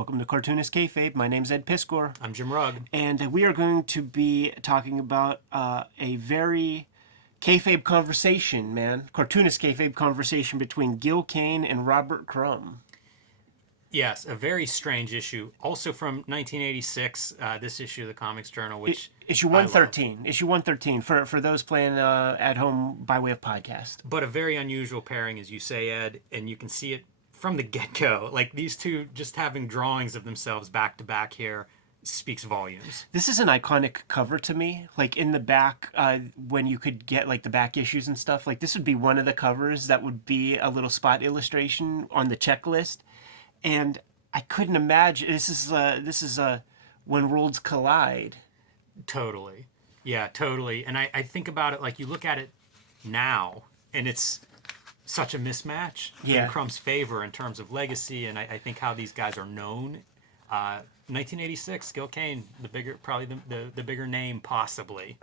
Welcome to Cartoonist Kayfabe. My name's Ed Piskor. I'm Jim Rugg. And we are going to be talking about a very kayfabe conversation, man. Cartoonist kayfabe conversation between Gil Kane and Robert Crumb. Yes, a very strange issue. Also from 1986, this issue of the Comics Journal, which Issue 113. Issue 113 for those playing at home by way of podcast. But a very unusual pairing, as you say, Ed, and you can see it from the get-go. Like, these two just having drawings of themselves back-to-back here speaks volumes. This is an iconic cover to me. Like, in the back, when you could get, like, the back issues and stuff, like, this would be one of the covers that would be a little spot illustration on the checklist. And I couldn't imagine, this is When Worlds Collide. Totally. Yeah, totally. And I think about it, like, you look at it now, and it's such a mismatch in Crumb's favor in terms of legacy, and I think how these guys are known. 1986, Gil Kane, probably the bigger name, possibly.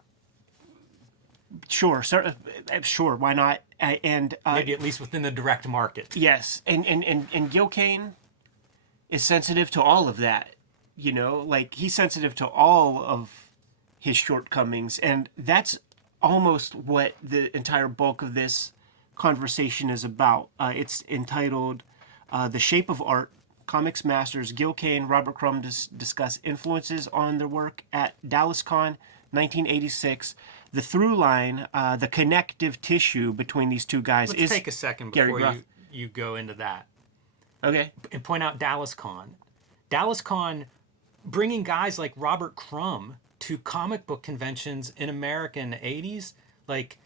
Sure, why not? And maybe at least within the direct market. Yes, and Gil Kane is sensitive to all of that. You know, like, he's sensitive to all of his shortcomings, and that's almost what the entire bulk of this conversation is about. It's entitled The Shape of Art. Comics Masters Gil Kane, Robert Crumb discuss influences on their work at DallasCon 1986. The through line, the connective tissue between these two guys Let's take a second before you go into that. Okay. And point out DallasCon. DallasCon bringing guys like Robert Crumb to comic book conventions in America in the 80s, like,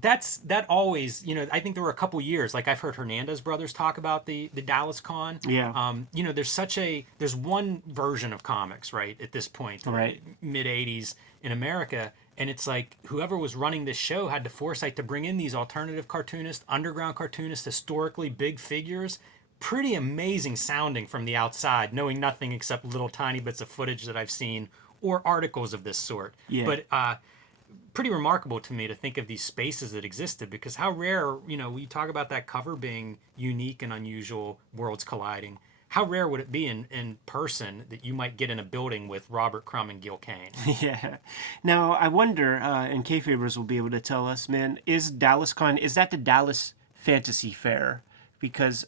that always, you know, I think there were a couple years, like, I've heard Hernandez brothers talk about the DallasCon. Yeah. You know, there's one version of comics, right, at this point, right, mid 80s in America, and it's like whoever was running this show had the foresight to bring in these alternative cartoonists, underground cartoonists, historically big figures, pretty amazing sounding from the outside, knowing nothing except little tiny bits of footage that I've seen or articles of this sort. Yeah. But pretty remarkable to me to think of these spaces that existed, because how rare, you know, we talk about that cover being unique and unusual, worlds colliding. How rare would it be in person that you might get in a building with Robert Crumb and Gil Kane? Yeah. Now, I wonder, and Kayfabers will be able to tell us, man, is DallasCon, is that the Dallas Fantasy Fair? Because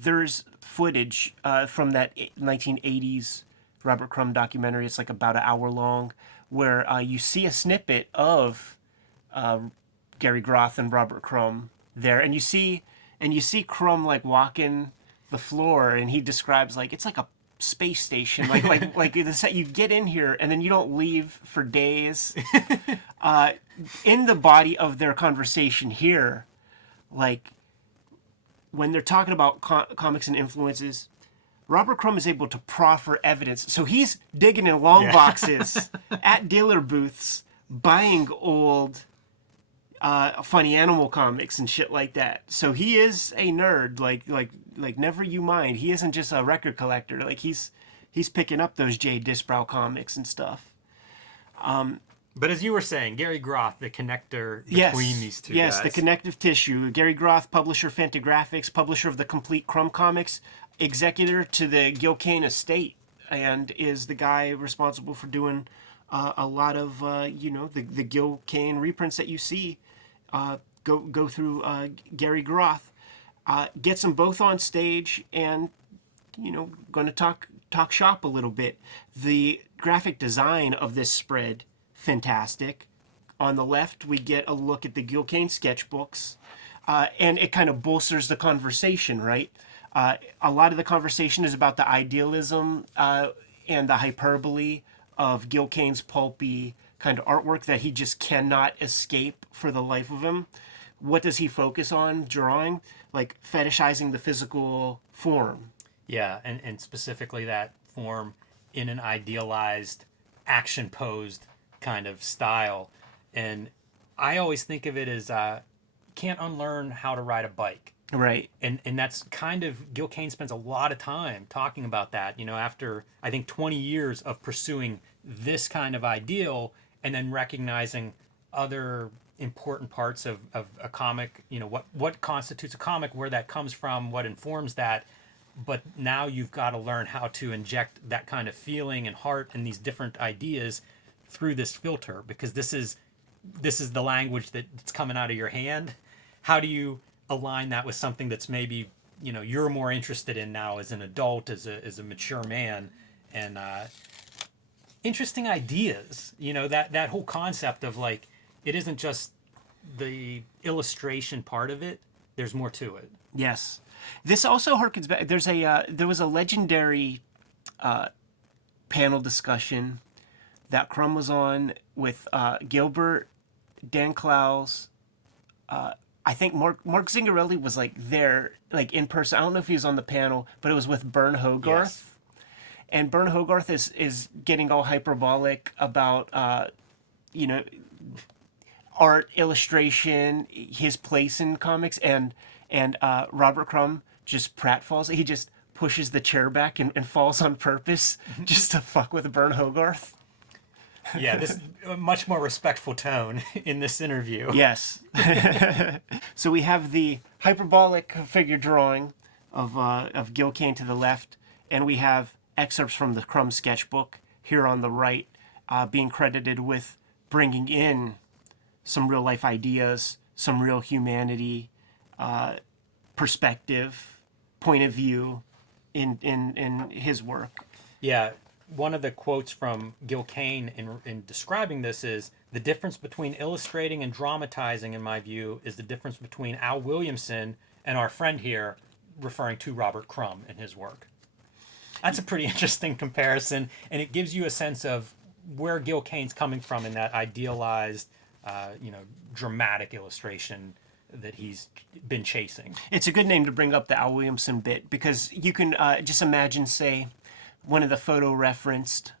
there's footage from that 1980s Robert Crumb documentary. It's like about an hour long, where you see a snippet of Gary Groth and Robert Crumb there, and you see Crumb, like, walking the floor, and he describes, like, it's like a space station, like the set. You get in here and then you don't leave for days. In the body of their conversation here, like, when they're talking about comics and influences, Robert Crumb is able to proffer evidence. So he's digging in long boxes at dealer booths, buying old funny animal comics and shit like that. So he is a nerd, like never you mind. He isn't just a record collector. Like, he's picking up those Jay Disbrow comics and stuff. But as you were saying, Gary Groth, the connector between these two guys. Yes, the connective tissue. Gary Groth, publisher Fantagraphics, publisher of the complete Crumb comics, executor to the Gil Kane estate, and is the guy responsible for doing a lot of the Gil Kane reprints that you see go through Gary Groth. Gets them both on stage, and going to talk shop a little bit. The graphic design of this spread, fantastic. On the left, we get a look at the Gil Kane sketchbooks, and it kind of bolsters the conversation, right? A lot of the conversation is about the idealism and the hyperbole of Gil Kane's pulpy kind of artwork that he just cannot escape for the life of him. What does he focus on drawing? Like, fetishizing the physical form. Yeah, and specifically that form in an idealized, action-posed kind of style. And I always think of it as can't unlearn how to ride a bike. Right. And that's kind of, Gil Kane spends a lot of time talking about that, after, I think, 20 years of pursuing this kind of ideal, and then recognizing other important parts of a comic, what constitutes a comic, where that comes from, what informs that. but now you've got to learn how to inject that kind of feeling and heart and these different ideas through this filter, because this is the language that's coming out of your hand. How do you align that with something that's maybe, you know, you're more interested in now as an adult, as a mature man? And interesting ideas, you know, that whole concept of like, it isn't just the illustration part of it, there's more to it. Yes. This also harkens back. There was a legendary panel discussion that Crumb was on with Gilbert, Dan Clowes. I think Mark Zingarelli was like there, like in person. I don't know if he was on the panel, but it was with Bern Hogarth. Yes. And Bern Hogarth is getting all hyperbolic about, you know, art, illustration, his place in comics, and Robert Crumb just pratfalls. He just pushes the chair back and falls on purpose just to fuck with Bern Hogarth. Yeah, this is a much more respectful tone in this interview. Yes. So we have the hyperbolic figure drawing of Gil Kane to the left, and we have excerpts from the Crumb sketchbook here on the right, being credited with bringing in some real life ideas, some real humanity, perspective, point of view in his work. Yeah, one of the quotes from Gil Kane in describing this is, the difference between illustrating and dramatizing, in my view, is the difference between Al Williamson and our friend here, referring to Robert Crumb and his work. That's a pretty interesting comparison, and it gives you a sense of where Gil Kane's coming from in that idealized, dramatic illustration that he's been chasing. It's a good name to bring up, the Al Williamson bit, because you can just imagine, say, one of the photo referenced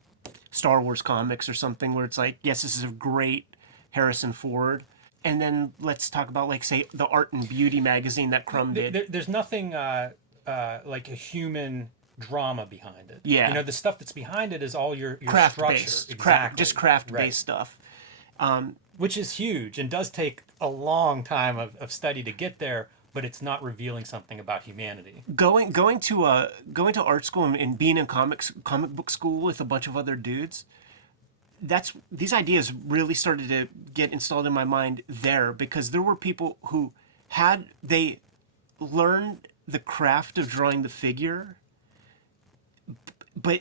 Star Wars comics or something where it's like, yes, this is a great Harrison Ford. And then let's talk about, like, say, the Art and Beauty magazine that Crumb did. There's nothing like a human drama behind it. Yeah. You know, the stuff that's behind it is all your craft structure. Based. Exactly. Just craft-based stuff. Which is huge and does take a long time of study to get there, but it's not revealing something about humanity. Going to art school and being in comic book school with a bunch of other dudes, these ideas really started to get installed in my mind there, because there were people who they learned the craft of drawing the figure, but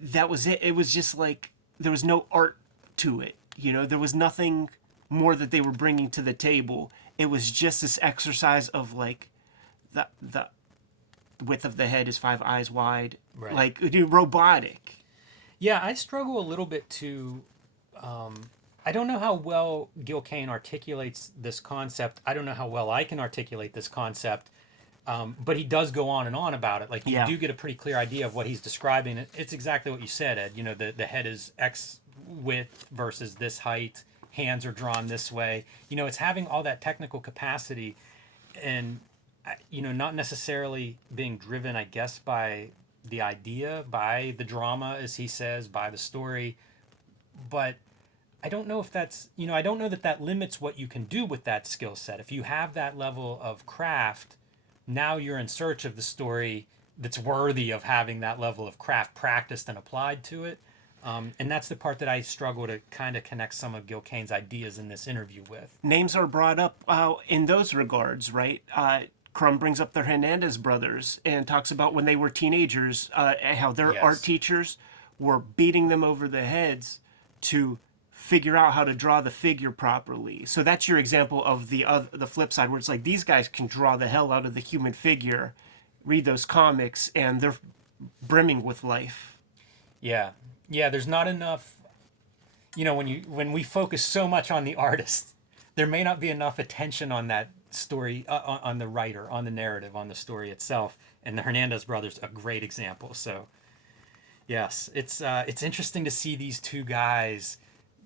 that was it. It was just like there was no art to it. You know, there was nothing more that they were bringing to the table. It was just this exercise of like the width of the head is 5 eyes wide, right. Like robotic. Yeah, I struggle a little bit to. I don't know how well Gil Kane articulates this concept. I don't know how well I can articulate this concept. But he does go on and on about it. Like, you do get a pretty clear idea of what he's describing. It's exactly what you said, Ed. You know, the head is X width versus this height. Hands are drawn this way. You know, it's having all that technical capacity and, you know, not necessarily being driven, I guess, by the idea, by the drama, as he says, by the story. But I don't know if that's, you know, I don't know that limits what you can do with that skill set. If you have that level of craft, now you're in search of the story that's worthy of having that level of craft practiced and applied to it. And that's the part that I struggle to kind of connect some of Gil Kane's ideas in this interview with. Names are brought up in those regards, right? Crumb brings up the Hernandez brothers and talks about when they were teenagers, how their art teachers were beating them over the heads to figure out how to draw the figure properly. So that's your example of the flip side, where it's like these guys can draw the hell out of the human figure, read those comics, and they're brimming with life. Yeah, there's not enough, you know, when we focus so much on the artist, there may not be enough attention on that story, on the writer, on the narrative, on the story itself. And the Hernandez brothers, a great example. So, yes, it's interesting to see these two guys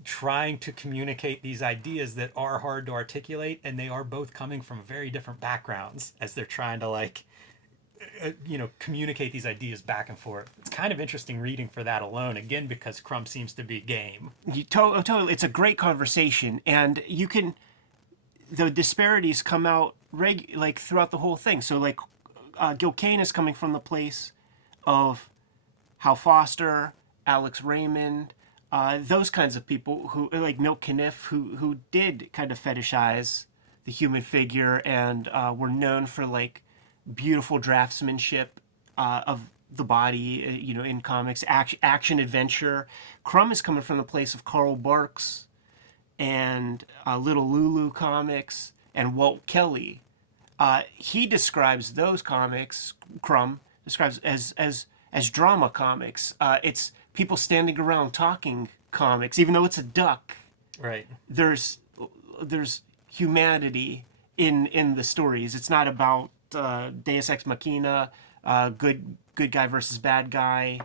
trying to communicate these ideas that are hard to articulate, and they are both coming from very different backgrounds as they're trying to, like, communicate these ideas back and forth. It's kind of interesting reading for that alone, again, because Crumb seems to be game. Totally, it's a great conversation, and the disparities come out throughout the whole thing. So, like, Gil Kane is coming from the place of Hal Foster, Alex Raymond, those kinds of people who, like Milt Caniff, who did kind of fetishize the human figure and were known for like beautiful draftsmanship of the body, in comics, action adventure. Crumb is coming from the place of Carl Barks and Little Lulu comics and Walt Kelly. He describes those comics. Crumb describes as drama comics. It's people standing around talking comics, even though it's a duck. Right. There's humanity in the stories. It's not about Deus Ex Machina, good guy versus bad guy,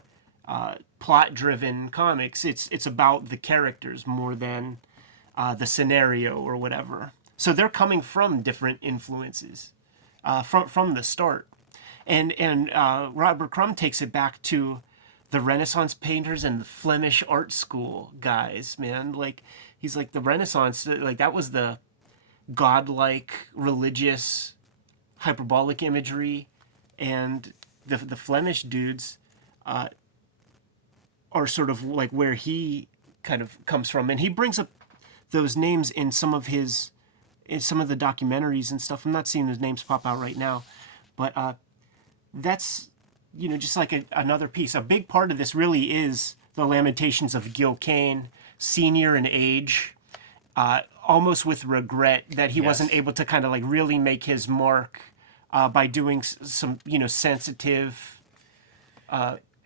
plot-driven comics. It's about the characters more than the scenario or whatever. So they're coming from different influences from the start. And Robert Crumb takes it back to the Renaissance painters and the Flemish art school guys, man. Like, he's like the Renaissance, like that was the godlike, religious, hyperbolic imagery. And the Flemish dudes are sort of like where he kind of comes from. And he brings up those names in some of the documentaries and stuff. I'm not seeing those names pop out right now, but that's, just like another piece. A big part of this really is the lamentations of Gil Kane, senior in age, almost with regret that he wasn't able to kind of like really make his mark by doing some, sensitive.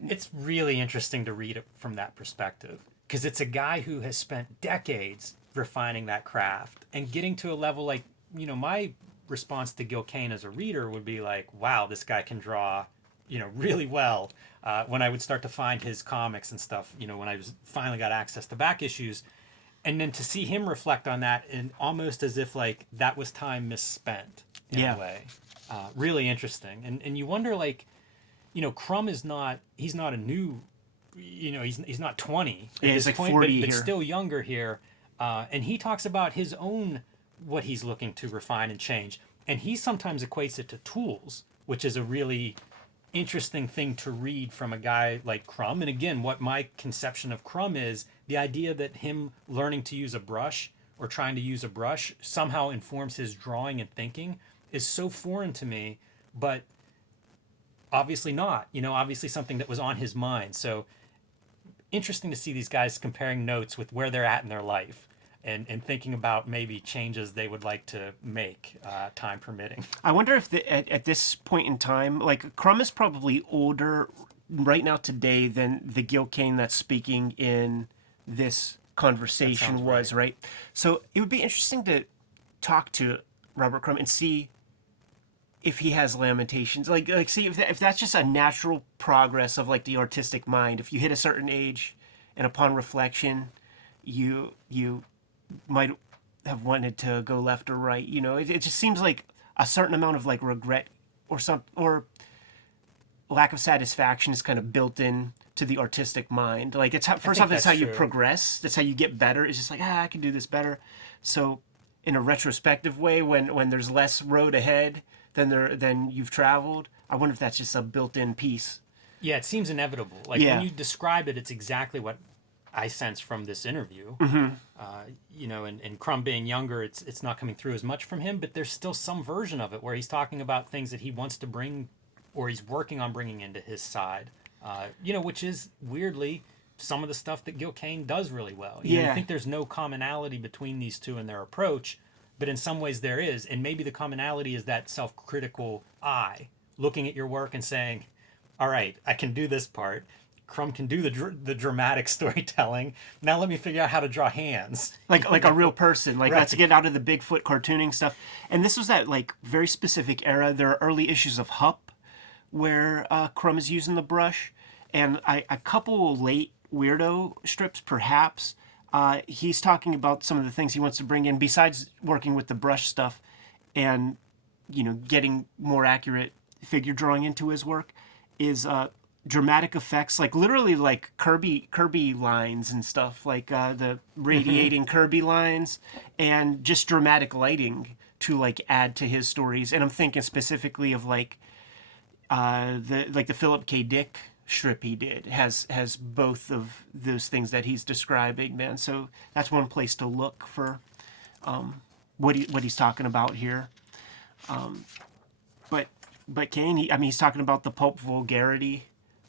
It's really interesting to read it from that perspective, because it's a guy who has spent decades refining that craft and getting to a level like, my response to Gil Kane as a reader would be like, wow, this guy can draw, really well. When I would start to find his comics and stuff, when I finally got access to back issues, and then to see him reflect on that and almost as if like that was time misspent in a way. Really interesting. And you wonder, like, Crumb he's not a new, he's not 20 at he's this like point, 40 but here. still younger here. And he talks about his own, what he's looking to refine and change. And he sometimes equates it to tools, which is a really interesting thing to read from a guy like Crumb. And again, what my conception of Crumb is, the idea that him learning to use a brush or trying to use a brush somehow informs his drawing and thinking is so foreign to me, but obviously not, obviously something that was on his mind. So interesting to see these guys comparing notes with where they're at in their life and thinking about maybe changes they would like to make, time permitting. I wonder if at this point in time, like Crumb is probably older right now today than the Gil Kane that's speaking in this conversation was, right? So it would be interesting to talk to Robert Crumb and see if he has lamentations, like see if that's just a natural progress of like the artistic mind. If you hit a certain age, and upon reflection, you might have wanted to go left or right. It just seems like a certain amount of like regret or lack of satisfaction is kind of built in to the artistic mind. Like first off, that's how you progress. That's how you get better. It's just like, I can do this better. So in a retrospective way, when there's less road ahead than you've traveled, I wonder if that's just a built-in piece. Yeah, it seems inevitable. Like when you describe it, it's exactly what I sense from this interview. Mm-hmm. And Crumb being younger, it's not coming through as much from him, but there's still some version of it where he's talking about things that he wants to bring, or he's working on bringing into his side. Which is weirdly some of the stuff that Gil Kane does really well. I think there's no commonality between these two in their approach, but in some ways there is, and maybe the commonality is that self-critical eye, looking at your work and saying, all right, I can do this part. Crumb can do the dramatic storytelling. Now let me figure out how to draw hands. Like a real person. Like, right. Let's get out of the Bigfoot cartooning stuff. And this was that, like, very specific era. There are early issues of Hup where Crumb is using the brush. And a couple late Weirdo strips, perhaps. He's talking about some of the things he wants to bring in, besides working with the brush stuff and, getting more accurate figure drawing into his work, is dramatic effects, like literally like Kirby lines and stuff, like the radiating Kirby lines, and just dramatic lighting to like add to his stories. And I'm thinking specifically of like the Philip K. Dick strip he did has both of those things that he's describing, man. So that's one place to look for what he's talking about here. But Kane, he's talking about the pulp vulgarity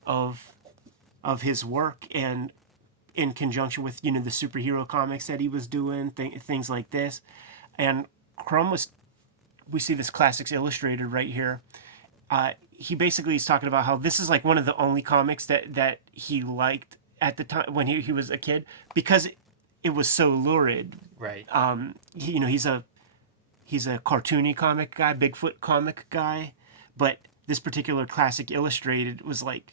of his work, and in conjunction with the superhero comics that he was doing, things like this. And Crumb we see this Classics Illustrated right here. He basically is talking about how this is like one of the only comics that he liked at the time when he was a kid, because it was so lurid. Right. He's a cartoony comic guy, Bigfoot comic guy, but this particular Classic Illustrated was like,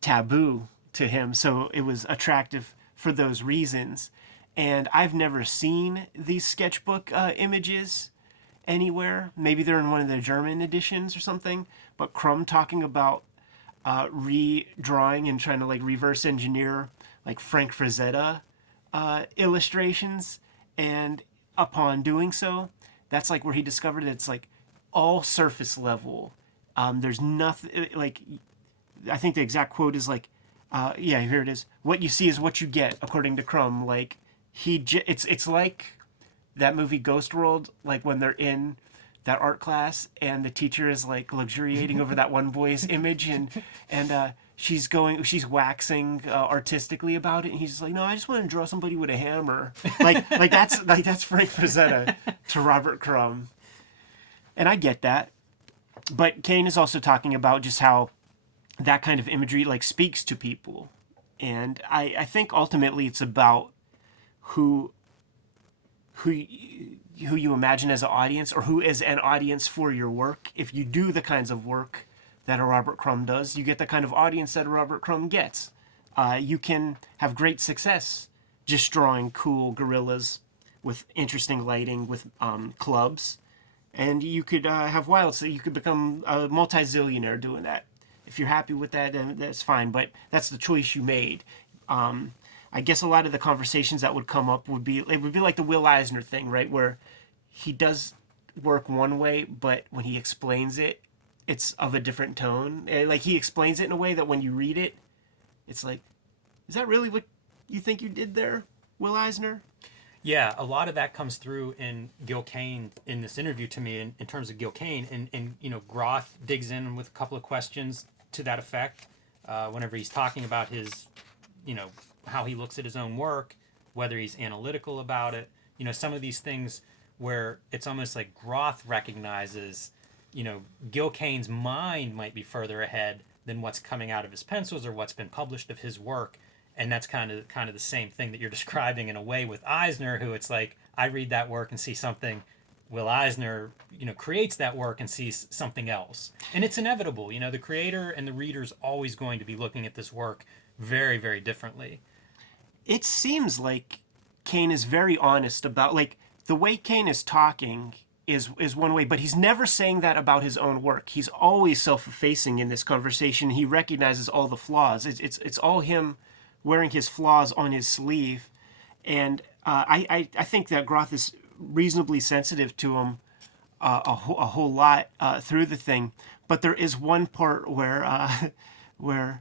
taboo to him. So it was attractive for those reasons. And I've never seen these sketchbook images anywhere. Maybe they're in one of the German editions or something. But Crumb talking about redrawing and trying to like reverse engineer like Frank Frazetta illustrations. And upon doing so, that's like where he discovered that it's like all surface level. There's nothing like, I think the exact quote is like, here it is. What you see is what you get, according to Crumb. Like it's like that movie Ghost World, like when they're in that art class and the teacher is like luxuriating over that one boy's image, and she's waxing artistically about it, and he's like, no, I just want to draw somebody with a hammer. Like that's Frank Frazetta to Robert Crumb, and I get that. But Kane is also talking about just how that kind of imagery like speaks to people, and I think ultimately it's about who you imagine as an audience, or who is an audience for your work. If you do the kinds of work that a Robert Crumb does, you get the kind of audience that a Robert Crumb gets. You can have great success just drawing cool gorillas with interesting lighting with clubs, and you could have wild, so you could become a multi-zillionaire doing that. If you're happy with that, then that's fine, but that's the choice you made. I guess a lot of the conversations that would come up would be like the Will Eisner thing, right? Where he does work one way, but when he explains it, it's of a different tone. Like he explains it in a way that when you read it, it's like, is that really what you think you did there, Will Eisner? Yeah, a lot of that comes through in Gil Kane in this interview to me in terms of Gil Kane. And Groth digs in with a couple of questions to that effect whenever he's talking about his, how he looks at his own work, whether he's analytical about it. Some of these things where it's almost like Groth recognizes, Gil Kane's mind might be further ahead than what's coming out of his pencils or what's been published of his work. And that's kind of the same thing that you're describing in a way with Eisner, who it's like, I read that work and see something. Will Eisner, creates that work and sees something else. And it's inevitable. The creator and the reader's always going to be looking at this work very, very differently. It seems like Kane is very honest about, like, the way Kane is talking is one way, but he's never saying that about his own work. He's always self-effacing in this conversation. He recognizes all the flaws. It's all him wearing his flaws on his sleeve, and I think that Groth is reasonably sensitive to him a whole lot through the thing. But there is one part where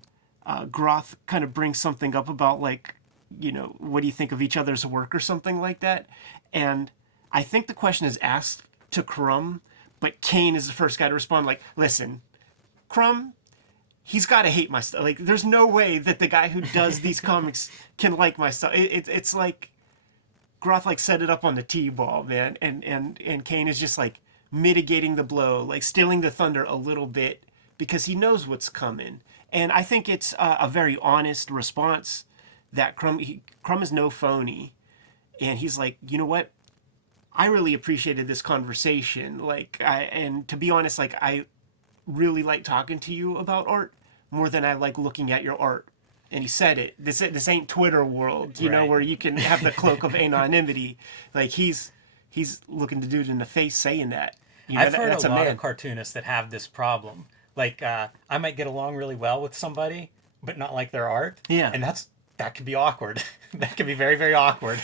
Groth kind of brings something up about, like, what do you think of each other's work or something like that, and I think the question is asked to Crumb, but Kane is the first guy to respond, like, listen, Crumb, he's got to hate my stuff. Like, there's no way that the guy who does these comics can like my stuff. It's like Groth like set it up on the T-ball, man, and Kane is just like mitigating the blow, like stealing the thunder a little bit because he knows what's coming. And I think it's a very honest response that Crumb is no phony, and he's like, you know what? I really appreciated this conversation. And to be honest, like, I really like talking to you about art more than I like looking at your art. And he said it. This ain't Twitter world, you know, where you can have the cloak of anonymity. Like, he's looking the dude in the face saying that. I've heard a lot of cartoonists that have this problem. Like, I might get along really well with somebody, but not like their art. Yeah. And that's that could be awkward. That could be very, very awkward.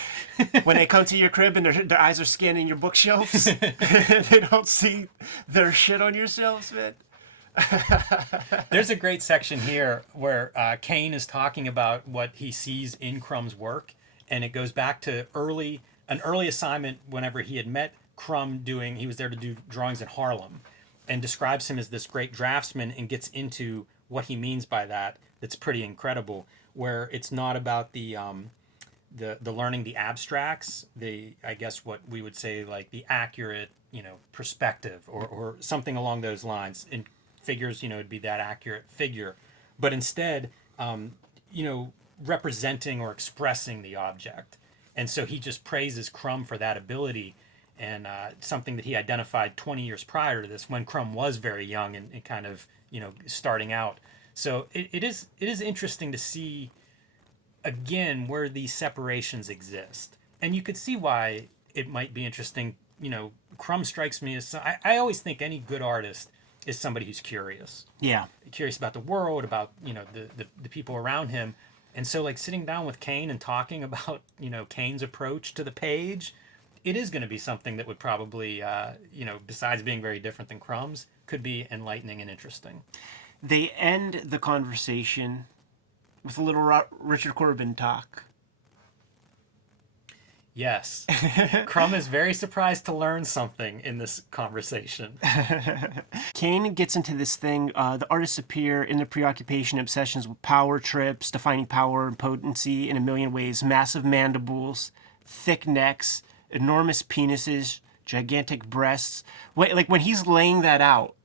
When they come to your crib and their eyes are scanning your bookshelves, they don't see their shit on your shelves, man. There's a great section here where Kane is talking about what he sees in Crumb's work, and it goes back to an early assignment whenever he had met Crumb he was there to do drawings in Harlem, and describes him as this great draftsman and gets into what he means by that. That's pretty incredible, where it's not about the learning the abstracts, I guess what we would say like the accurate, perspective or something along those lines. In figures, it'd be that accurate figure, but instead, representing or expressing the object. And so he just praises Crumb for that ability, and something that he identified 20 years prior to this, when Crumb was very young and kind of, starting out. So it is interesting to see, again, where these separations exist. And you could see why it might be interesting. Crumb strikes me as, I always think any good artist is somebody who's curious. Yeah. Curious about the world, about, the people around him. And so, like, sitting down with Kane and talking about, Kane's approach to the page, it is going to be something that would probably, besides being very different than Crumb's, could be enlightening and interesting. They end the conversation with a little Richard Corbin talk. Yes. Crumb is very surprised to learn something in this conversation. Kane gets into this thing. The artists appear in their preoccupation and obsessions with power trips, defining power and potency in a million ways. Massive mandibles, thick necks, enormous penises, gigantic breasts. Like when he's laying that out,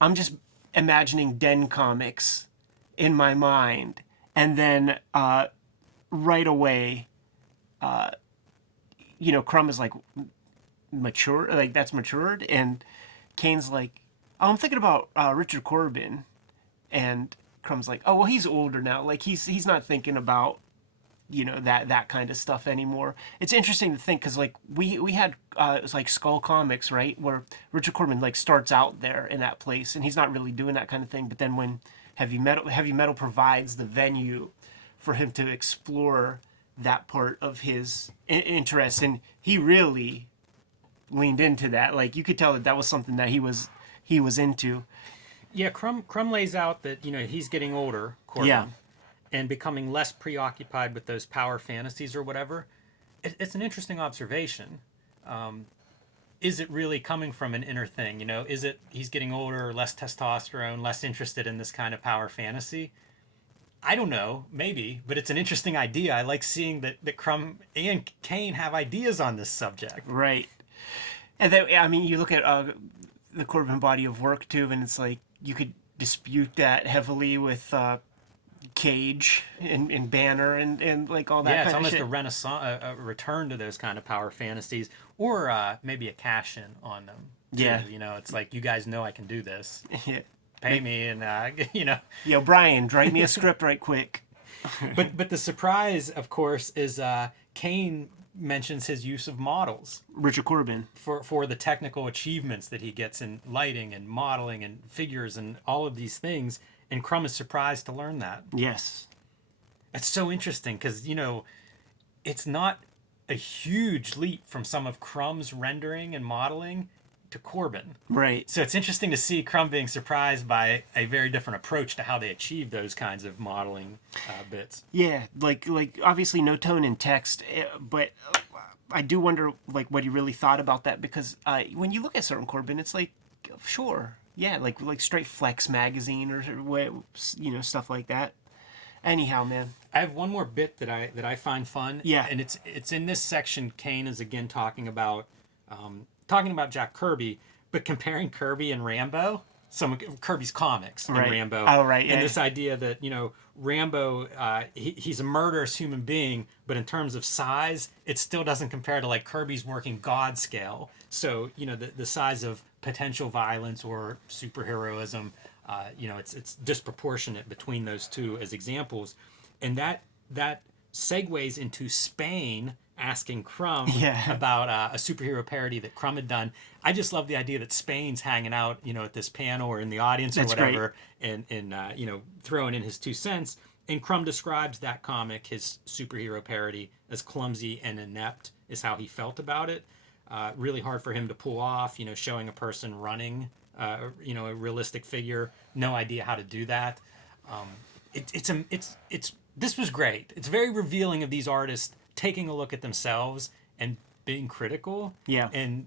I'm just imagining Den comics in my mind. And then right away... Crumb is like mature, like that's matured, and Kane's like, oh, I'm thinking about Richard Corbin, and Crumb's like, oh, well, he's older now, like he's not thinking about that kind of stuff anymore. It's interesting to think because like we had it's like Skull Comics, right, where Richard Corbin like starts out there in that place, and he's not really doing that kind of thing, but then when Heavy Metal provides the venue for him to explore that part of his interest, and he really leaned into that. Like you could tell that was something that he was into. Yeah, Crumb lays out that he's getting older, Corbin, yeah, and becoming less preoccupied with those power fantasies or whatever. It's an interesting observation. Is it really coming from an inner thing? Is it he's getting older, less testosterone, less interested in this kind of power fantasy? I don't know, maybe, but it's an interesting idea. I like seeing that Crumb and Kane have ideas on this subject. Right. And then, you look at the Corbin body of work, too, and it's like, you could dispute that heavily with Cage and Banner and like all that kind of shit. Yeah, it's almost a renaissance, a return to those kind of power fantasies, or maybe a cash-in on them. Too. Yeah. It's like, you guys know I can do this. Yeah. Pay me, and Yo, Brian, write me a script right quick. But the surprise, of course, is Kane mentions his use of models. Richard Corbin. For the technical achievements that he gets in lighting and modeling and figures and all of these things, and Crumb is surprised to learn that. Yes. It's so interesting because it's not a huge leap from some of Crumb's rendering and modeling to Corbin. Right. So it's interesting to see Crumb being surprised by a very different approach to how they achieve those kinds of modeling bits. Yeah, like obviously no tone in text, but I do wonder like what he really thought about that, because when you look at certain Corbin, it's like, sure, yeah, like straight Flex magazine or stuff like that. Anyhow, man. I have one more bit that I find fun. Yeah. And it's in this section. Kane is again talking about Jack Kirby, but comparing Kirby and Rambo, some of Kirby's comics, right. And Rambo. Oh, right. Yeah. And this idea that, Rambo, he's a murderous human being, but in terms of size, it still doesn't compare to like Kirby's working God scale. So, the size of potential violence or superheroism, it's disproportionate between those two as examples. And that segues into Spain asking Crumb about a superhero parody that Crumb had done. I just love the idea that Spain's hanging out, at this panel or in the audience or whatever, and throwing in his 2 cents. And Crumb describes that comic, his superhero parody, as clumsy and inept, is how he felt about it. Really hard for him to pull off, showing a person running, a realistic figure, no idea how to do that. This was great. It's very revealing of these artists taking a look at themselves and being critical, and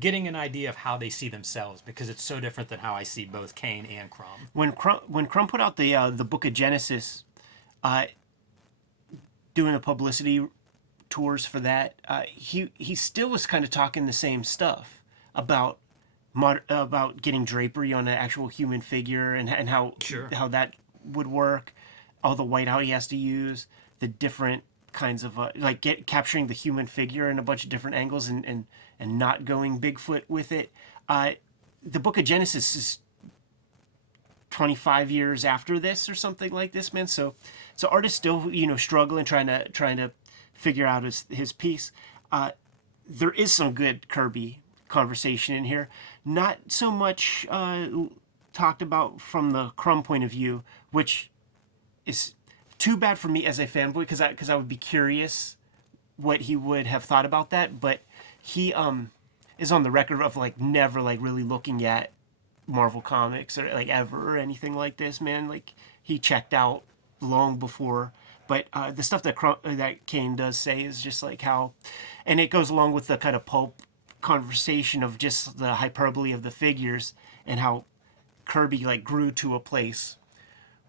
getting an idea of how they see themselves, because it's so different than how I see both Kane and Crumb. When Crumb put out the Book of Genesis, doing the publicity tours for that, he still was kind of talking the same stuff about getting drapery on an actual human figure, and how that would work, all the whiteout he has to use, the different kinds of capturing the human figure in a bunch of different angles, and not going Bigfoot with it. The Book of Genesis is 25 years after this or something like this, man. So artists still struggling, trying to figure out his piece. There is some good Kirby conversation in here, not so much talked about from the Crumb point of view, which is too bad for me as a fanboy, because I would be curious what he would have thought about that. But he is on the record of never really looking at Marvel Comics or ever or anything like this, man. He checked out long before. But the stuff that Kane does say is just how, and it goes along with the kind of pulp conversation of just the hyperbole of the figures, and how Kirby grew to a place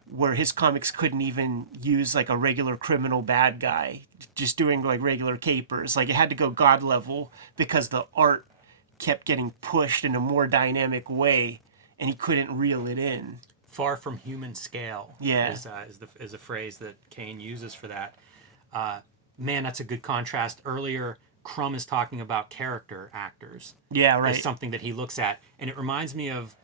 where his comics couldn't even use a regular criminal bad guy just doing regular capers. It had to go god level, because the art kept getting pushed in a more dynamic way, and he couldn't reel it in. Far from human scale, is a phrase that Kane uses for that. Man, that's a good contrast. Earlier, Crumb is talking about character actors. Yeah, right. As something that he looks at, and it reminds me of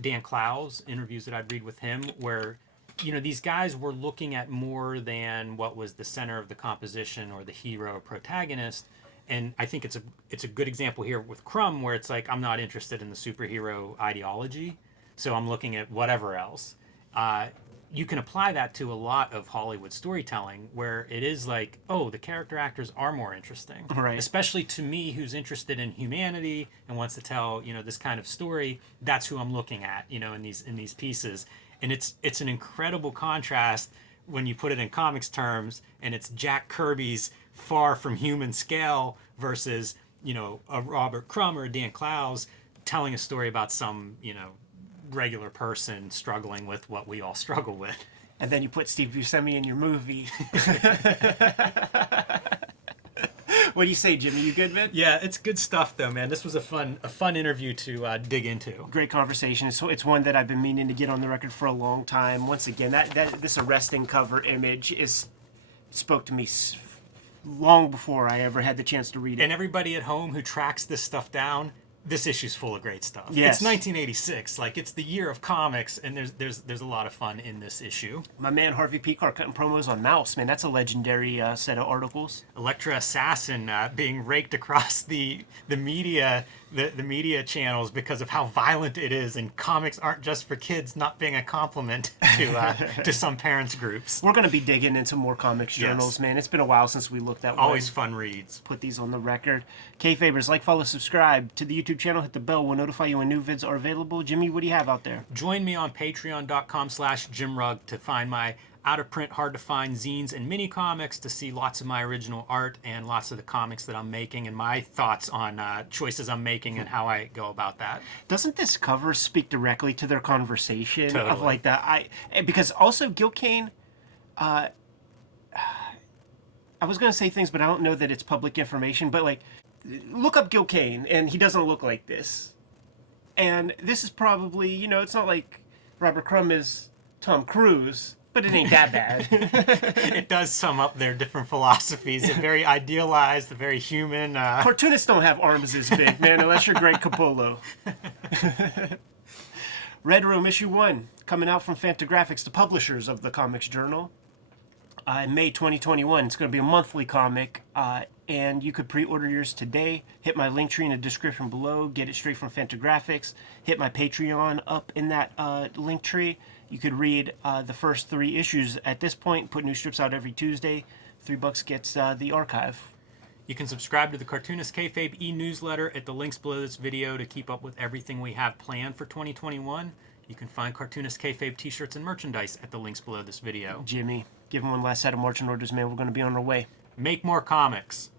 Dan Clowes interviews that I'd read with him, where these guys were looking at more than what was the center of the composition or the hero or protagonist. And I think it's a good example here with Crumb, where it's I'm not interested in the superhero ideology, so I'm looking at whatever else. You can apply that to a lot of Hollywood storytelling, where it is the character actors are more interesting. Right. Especially to me, who's interested in humanity and wants to tell, this kind of story. That's who I'm looking at, in these pieces. And it's an incredible contrast when you put it in comics terms, and it's Jack Kirby's far from human scale versus, a Robert Crumb or a Dan Clowes telling a story about some, regular person struggling with what we all struggle with. And then you put Steve Buscemi in your movie. What do you say, Jimmy? You good, man? Yeah, it's good stuff, though, man. This was a fun interview to dig into. Great conversation. It's one that I've been meaning to get on the record for a long time. Once again, this arresting cover image spoke to me long before I ever had the chance to read it. And everybody at home who tracks this stuff down, this issue's full of great stuff. Yes. It's 1986. It's the year of comics, and there's a lot of fun in this issue. My man Harvey Pekar cutting promos on Mouse, man. That's a legendary set of articles. Elektra Assassin being raked across the media the media channels because of how violent it is, and comics aren't just for kids, not being a compliment to some parents groups. We're going to be digging into more comics journals, man. It's been a while since we looked at one. Always fun reads. Put these on the record. Kayfabers, follow, subscribe to the YouTube channel. Hit the bell. We'll notify you when new vids are available. Jimmy, what do you have out there? Join me on patreon.com/JimRugg to find my out-of-print, hard-to-find zines and mini-comics, to see lots of my original art and lots of the comics that I'm making and my thoughts on choices I'm making and how I go about that. Doesn't this cover speak directly to their conversation Totally. of that? Because also Gil Kane, I was going to say things, but I don't know that it's public information, but look up Gil Kane, and he doesn't look like this. And this is probably, it's not like Robert Crumb is Tom Cruise, but it ain't that bad. It does sum up their different philosophies. They're very idealized, they're very human. Cartoonists don't have arms this big, man, unless you're Greg Capullo. Red Room, issue 1, coming out from Fantagraphics, the publishers of the Comics Journal. in May 2021. It's going to be a monthly comic, and you could pre-order yours today. Hit my link tree in the description below. Get it straight from Fantagraphics. Hit my Patreon up in that link tree. You could read the first 3 issues at this point. Put new strips out every Tuesday. $3 gets the archive. You can subscribe to the Cartoonist Kayfabe e-newsletter at the links below this video to keep up with everything we have planned for 2021. You can find Cartoonist Kayfabe t-shirts and merchandise at the links below this video. Jimmy, give him one last set of marching orders, man. We're going to be on our way. Make more comics.